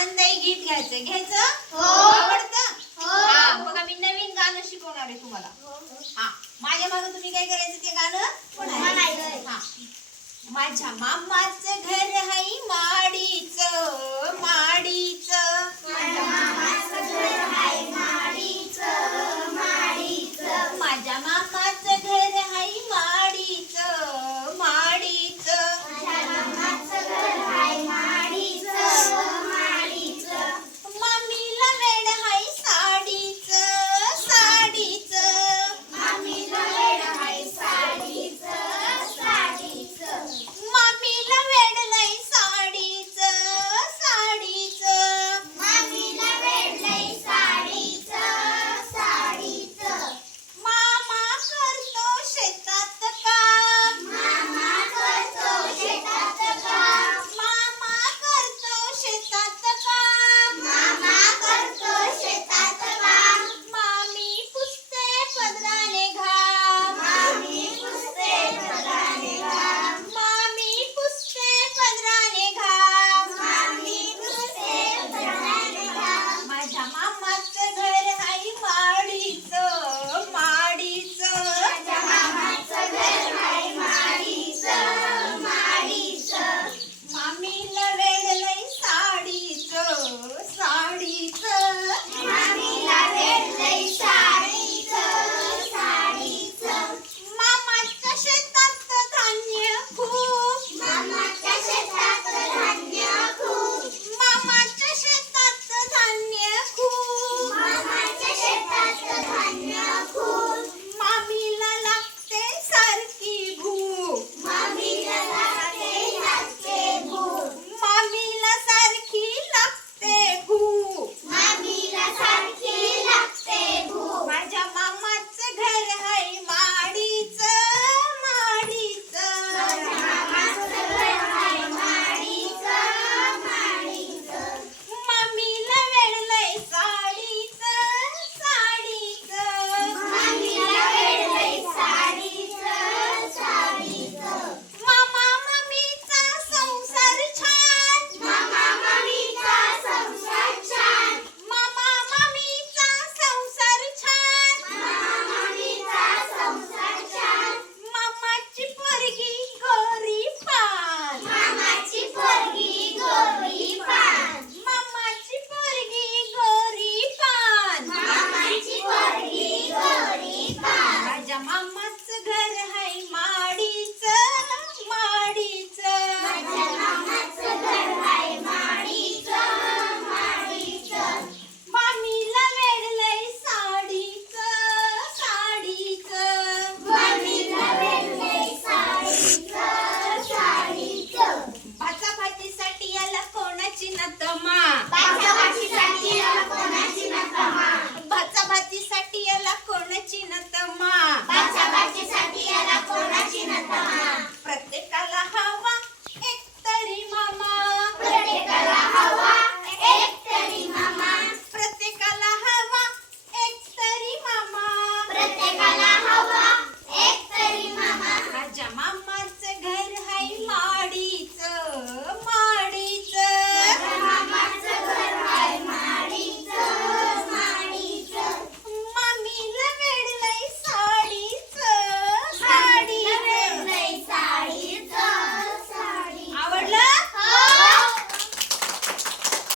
आनंदाई गीत घ्यायचं घ्यायचं? हो. आवडतं? हो. हा. बघा मी नवीन गाणं शिकवणार आहे तुम्हाला. हो. हा. माझ्या मागे तुम्ही काय करायचं ते गाणं? म्हणायचं. हा. माझ्या मामाचं घर हाई माडीत